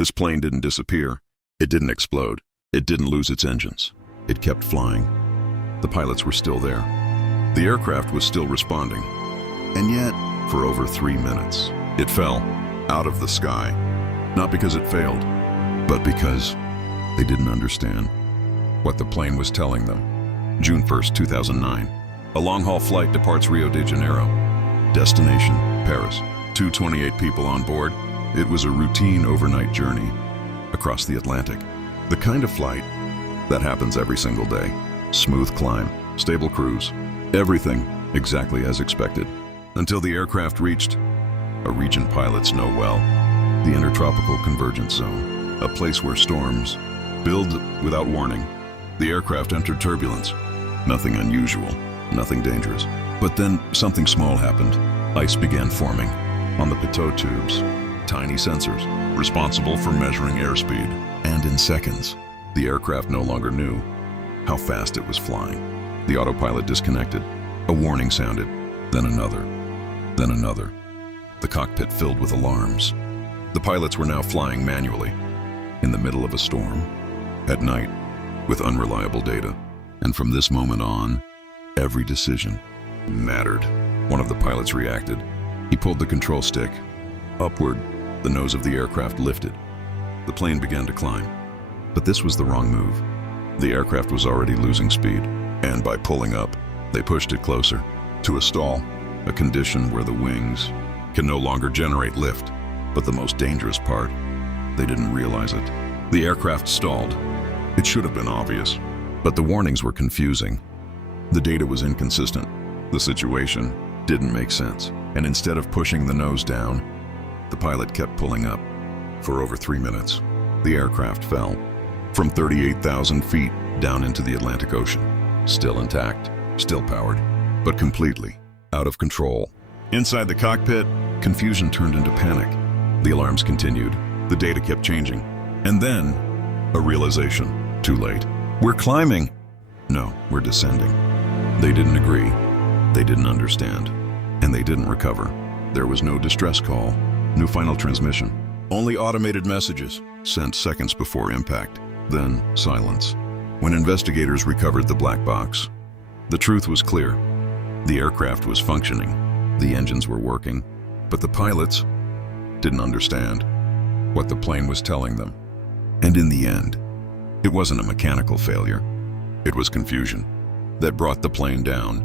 This plane didn't disappear. It didn't explode. It didn't lose its engines. It kept flying. The pilots were still there. The aircraft was still responding. And yet, for over 3 minutes, it fell out of the sky. Not because it failed, but because they didn't understand what the plane was telling them. June 1st, 2009. A long-haul flight departs Rio de Janeiro. Destination, Paris. 228 people on board. It was a routine overnight journey across the Atlantic. The kind of flight that happens every single day. Smooth climb, stable cruise, everything exactly as expected. Until the aircraft reached a region pilots know well, the Intertropical Convergence Zone, a place where storms build without warning. The aircraft entered turbulence. Nothing unusual, nothing dangerous. But then something small happened. Ice began forming on the pitot tubes, tiny sensors responsible for measuring airspeed. And in seconds, the aircraft no longer knew how fast it was flying. The autopilot disconnected. A warning sounded, then another, then another. The cockpit filled with alarms. The pilots were now flying manually, in the middle of a storm, at night, with unreliable data. And from this moment on, every decision mattered. One of the pilots reacted. He pulled the control stick. Upward, the nose of the aircraft lifted. The plane began to climb. But this was the wrong move. The aircraft was already losing speed, and by pulling up, they pushed it closer to a stall, a condition where the wings can no longer generate lift. But the most dangerous part, they didn't realize it. The aircraft stalled. It should have been obvious, but the warnings were confusing. The data was inconsistent. The situation didn't make sense. And instead of pushing the nose down, the pilot kept pulling up. For over 3 minutes, the aircraft fell from 38,000 feet down into the Atlantic Ocean. Still intact, still powered, but completely out of control. Inside the cockpit, confusion turned into panic. The alarms continued. The data kept changing. And then, a realization. Too late. We're climbing. No, we're descending. They didn't agree. They didn't understand. And they didn't recover. There was no distress call, no final transmission. Only automated messages sent seconds before impact. Then silence. When investigators recovered the black box, the truth was clear. The aircraft was functioning. The engines were working. But the pilots didn't understand what the plane was telling them. And in the end, it wasn't a mechanical failure. It was confusion that brought the plane down